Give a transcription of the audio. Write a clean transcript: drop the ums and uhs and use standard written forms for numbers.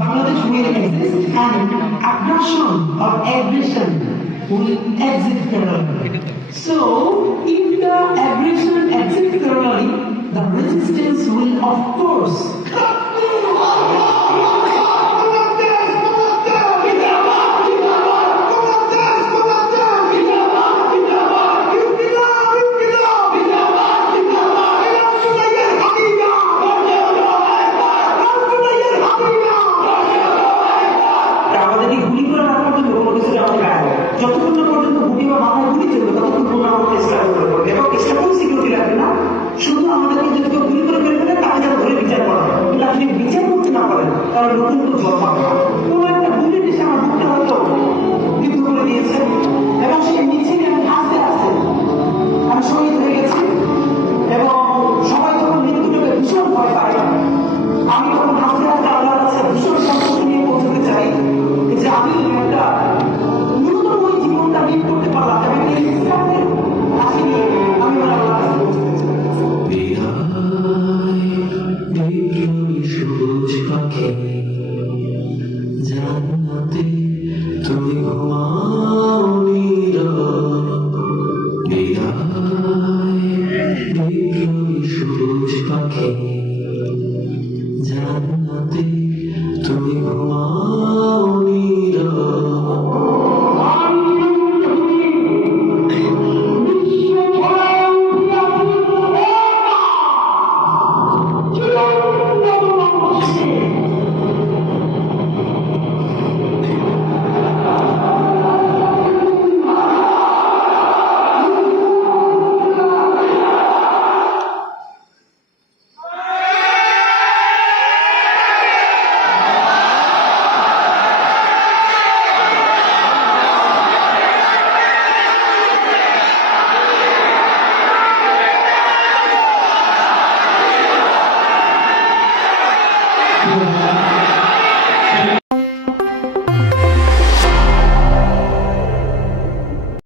Bangladesh will exist and aggression or aggression will exist thoroughly. So, if the aggression exists thoroughly, the resistance will of course যতক্ষণ পর্যন্ত বুকে বা মাথায় গুলি চলবে ততক্ষণ পর্যন্ত আমাদের স্ট্রাগল করে পড়বে এবং এক্সট্রা কোনো সিকিউরিটি লাগবে না। শুধু আমাদেরকে যদি কেউ গুলি করে ফেলে তাকে যেন ধরে বিচার করা হয়, কিন্তু আপনি বিচার করতে না পারেন তাহলে নতুন কোনো জল পাবে না। কোনো একটা বুলেট এসে আমার বুকটা হয়তো বিদ্ধ করে দিয়েছে এবং সে নিচে এবং আস্তে আস্তে আমি শহীদ হয়ে গেছি এবং সবাই যখন মৃত্যুটাকে ভীষণ ভয় পায়, আমি তখন আস্তে আস্তে আল্লাহর কাছে ভীষণ সন্তুষ্টি নিয়ে পৌঁছতে চাই যে আমি একটা করতে পারলাম এবং এই ইসলামকে হাসি নিয়ে আমি সবুজ পাখি জান্নাতে তুমি ঘুমাওনি সবুজ পাখি জান্নাতে